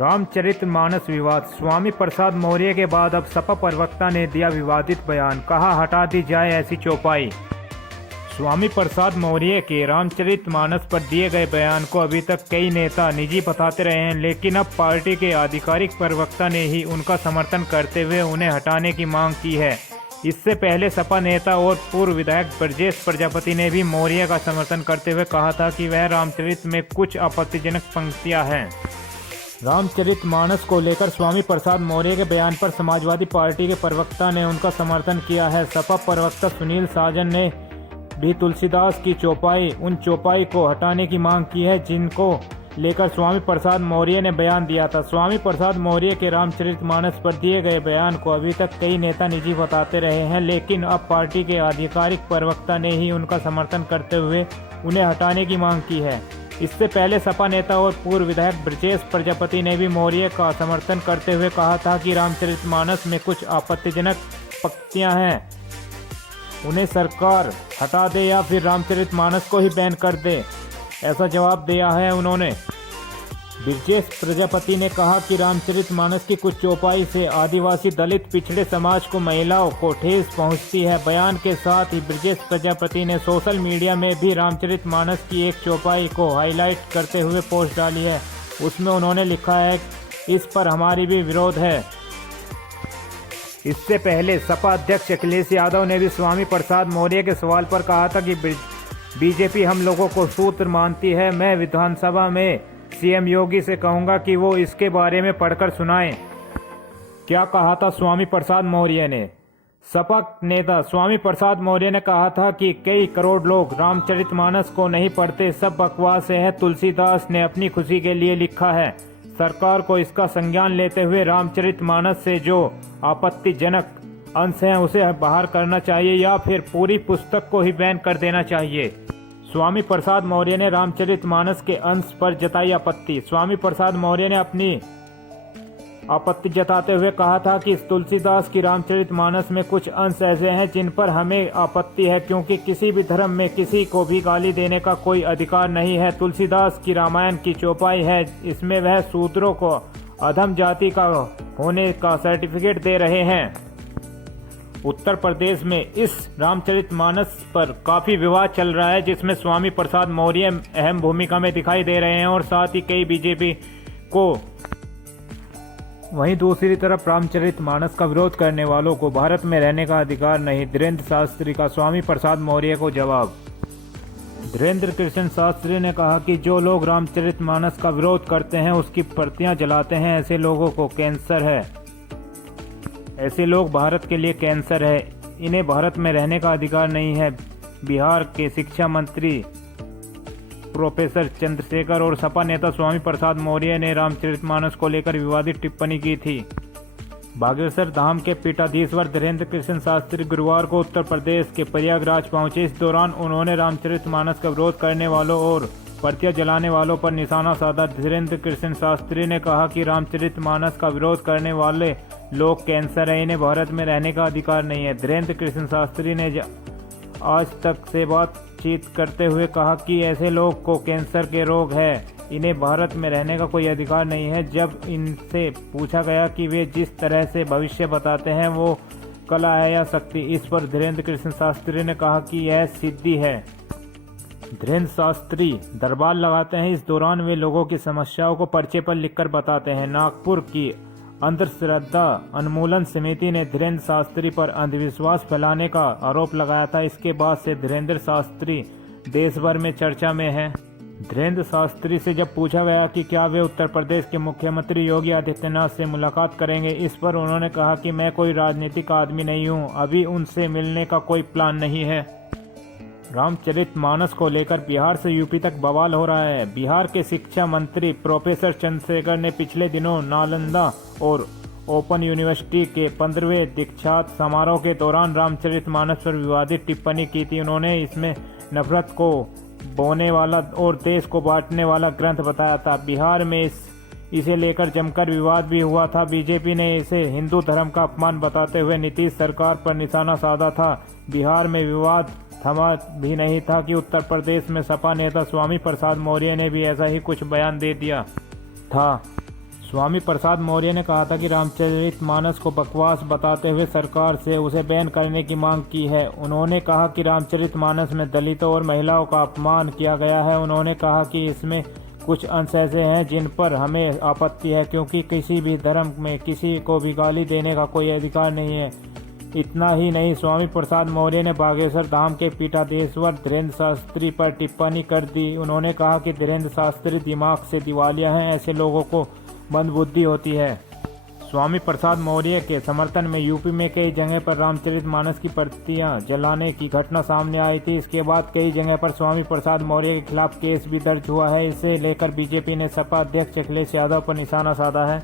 रामचरितमानस विवाद। स्वामी प्रसाद मौर्य के बाद अब सपा प्रवक्ता ने दिया विवादित बयान, कहा हटा दी जाए ऐसी चौपाई। स्वामी प्रसाद मौर्य के रामचरितमानस पर दिए गए बयान को अभी तक कई नेता निजी बताते रहे हैं, लेकिन अब पार्टी के आधिकारिक प्रवक्ता ने ही उनका समर्थन करते हुए उन्हें हटाने की मांग की है। इससे पहले सपा नेता और पूर्व विधायक ब्रजेश प्रजापति ने भी मौर्य का समर्थन करते हुए कहा था कि वह रामचरित में कुछ आपत्तिजनक पंक्तियां हैं। रामचरितमानस को लेकर स्वामी प्रसाद मौर्य के बयान पर समाजवादी पार्टी के प्रवक्ता ने उनका समर्थन किया है। सपा प्रवक्ता सुनील साजन ने भी तुलसीदास की चौपाई, उन चौपाई को हटाने की मांग की है जिनको लेकर स्वामी प्रसाद मौर्य ने बयान दिया था। स्वामी प्रसाद मौर्य के रामचरितमानस पर दिए गए बयान को अभी तक कई नेता निजी बताते रहे हैं, लेकिन अब पार्टी के आधिकारिक प्रवक्ता ने ही उनका समर्थन करते हुए उन्हें हटाने की मांग की है। इससे पहले सपा नेता और पूर्व विधायक ब्रजेश प्रजापति ने भी मौर्य का समर्थन करते हुए कहा था कि रामचरितमानस में कुछ आपत्तिजनक पंक्तियां हैं, उन्हें सरकार हटा दे या फिर रामचरितमानस को ही बैन कर दे, ऐसा जवाब दिया है उन्होंने। ब्रजेश प्रजापति ने कहा कि रामचरितमानस की कुछ चौपाई से आदिवासी, दलित, पिछड़े समाज को, महिलाओं को ठेस पहुंचती है। बयान के साथ ही ब्रजेश प्रजापति ने सोशल मीडिया में भी रामचरितमानस की एक चौपाई को हाईलाइट करते हुए पोस्ट डाली है। उसमें उन्होंने लिखा है, इस पर हमारी भी विरोध है। इससे पहले सपा अध्यक्ष अखिलेश यादव ने भी स्वामी प्रसाद मौर्य के सवाल पर कहा था कि बीजेपी हम लोगों को सूत्र मानती है। मैं विधानसभा में सीएम योगी से कहूंगा कि वो इसके बारे में पढ़कर सुनाएं। क्या कहा था स्वामी प्रसाद मौर्य ने? सपा नेता स्वामी प्रसाद मौर्य ने कहा था कि कई करोड़ लोग रामचरितमानस को नहीं पढ़ते, सब बकवास है। तुलसीदास ने अपनी खुशी के लिए लिखा है। सरकार को इसका संज्ञान लेते हुए रामचरितमानस से जो आपत्तिजनक अंश हैं उसे बाहर करना चाहिए या फिर पूरी पुस्तक को ही बैन कर देना चाहिए। स्वामी प्रसाद मौर्य ने रामचरितमानस के अंश पर जताई आपत्ति। स्वामी प्रसाद मौर्य ने अपनी आपत्ति जताते हुए कहा था कि तुलसीदास की रामचरितमानस में कुछ अंश ऐसे हैं जिन पर हमें आपत्ति है, क्योंकि किसी भी धर्म में किसी को भी गाली देने का कोई अधिकार नहीं है। तुलसीदास की रामायण की चौपाई है, इसमें वह शूद्रों को अधम जाति का होने का सर्टिफिकेट दे रहे हैं। उत्तर प्रदेश में इस रामचरितमानस पर काफी विवाद चल रहा है, जिसमें स्वामी प्रसाद मौर्य अहम भूमिका में दिखाई दे रहे हैं और साथ ही कई बीजेपी को। वहीं दूसरी तरफ रामचरितमानस का विरोध करने वालों को भारत में रहने का अधिकार नहीं। धीरेन्द्र शास्त्री का स्वामी प्रसाद मौर्य को जवाब। धीरेन्द्र कृष्ण शास्त्री ने कहा कि जो लोग रामचरितमानस का विरोध करते हैं, उसकी प्रतियां जलाते हैं, ऐसे लोगों को कैंसर है। ऐसे लोग भारत के लिए कैंसर है, इन्हें भारत में रहने का अधिकार नहीं है। बिहार के शिक्षा मंत्री प्रोफेसर चंद्रशेखर और सपा नेता स्वामी प्रसाद मौर्य ने रामचरितमानस को लेकर विवादित टिप्पणी की थी। बागेश्वर धाम के पीठाधीश्वर धीरेन्द्र कृष्ण शास्त्री गुरुवार को उत्तर प्रदेश के प्रयागराज पहुंचे। इस दौरान उन्होंने रामचरितमानस का विरोध करने वालों और प्रतियां जलाने वालों पर निशाना साधा। धीरेन्द्र कृष्ण शास्त्री ने कहा कि रामचरितमानस का विरोध करने वाले लोग कैंसर है, इन्हें भारत में रहने का अधिकार नहीं है। धीरेन्द्र कृष्ण शास्त्री ने आज तक से बातचीत करते हुए कहा कि ऐसे लोग को कैंसर के रोग है, इन्हें भारत में रहने का कोई अधिकार नहीं है। जब इनसे पूछा गया कि वे जिस तरह से भविष्य बताते हैं वो कला है या शक्ति, इस पर धीरेन्द्र कृष्ण शास्त्री ने कहा कि यह सिद्धि है। धीरेन्द्र शास्त्री दरबार लगाते हैं, इस दौरान वे लोगों की समस्याओं को पर्चे पर लिखकर बताते हैं। नागपुर की अंधश्रद्धा उन्मूलन समिति ने धीरेन्द्र शास्त्री पर अंधविश्वास फैलाने का आरोप लगाया था। इसके बाद से धीरेन्द्र शास्त्री देश भर में चर्चा में हैं। धीरेन्द्र शास्त्री से जब पूछा गया कि क्या वे उत्तर प्रदेश के मुख्यमंत्री योगी आदित्यनाथ से मुलाकात करेंगे, इस पर उन्होंने कहा कि मैं कोई राजनीतिक आदमी नहीं हूं, अभी उनसे मिलने का कोई प्लान नहीं है। रामचरितमानस को लेकर बिहार से यूपी तक बवाल हो रहा है। बिहार के शिक्षा मंत्री प्रोफेसर चंद्रशेखर ने पिछले दिनों नालंदा और ओपन यूनिवर्सिटी के 15वें दीक्षांत समारोह के दौरान रामचरितमानस पर विवादित टिप्पणी की थी। उन्होंने इसमें नफरत को बोने वाला और देश को बांटने वाला ग्रंथ बताया था। बिहार में इसे लेकर जमकर विवाद भी हुआ था। बीजेपी ने इसे हिंदू धर्म का अपमान बताते हुए नीतीश सरकार पर निशाना साधा था। बिहार में विवाद थमा भी नहीं था कि उत्तर प्रदेश में सपा नेता स्वामी प्रसाद मौर्य ने भी ऐसा ही कुछ बयान दे दिया था। स्वामी प्रसाद मौर्य ने कहा था कि रामचरितमानस को बकवास बताते हुए सरकार से उसे बैन करने की मांग की है। उन्होंने कहा कि रामचरितमानस में दलितों और महिलाओं का अपमान किया गया है। उन्होंने कहा कि इसमें कुछ अंश ऐसे हैं जिन पर हमें आपत्ति है, क्योंकि किसी भी धर्म में किसी को भी गाली देने का कोई अधिकार नहीं है। इतना ही नहीं, स्वामी प्रसाद मौर्य ने बागेश्वर धाम के पीठाधीश्वर धीरेन्द्र शास्त्री पर टिप्पणी कर दी। उन्होंने कहा कि धीरेन्द्र शास्त्री दिमाग से दिवालिया हैं, ऐसे लोगों को मंदबुद्धि होती है। स्वामी प्रसाद मौर्य के समर्थन में यूपी में कई जगह पर रामचरितमानस की प्रतियां जलाने की घटना सामने आई थी। इसके बाद कई जगह पर स्वामी प्रसाद मौर्य के खिलाफ केस भी दर्ज हुआ है। इसे लेकर बीजेपी ने सपा अध्यक्ष अखिलेश यादव पर निशाना साधा है।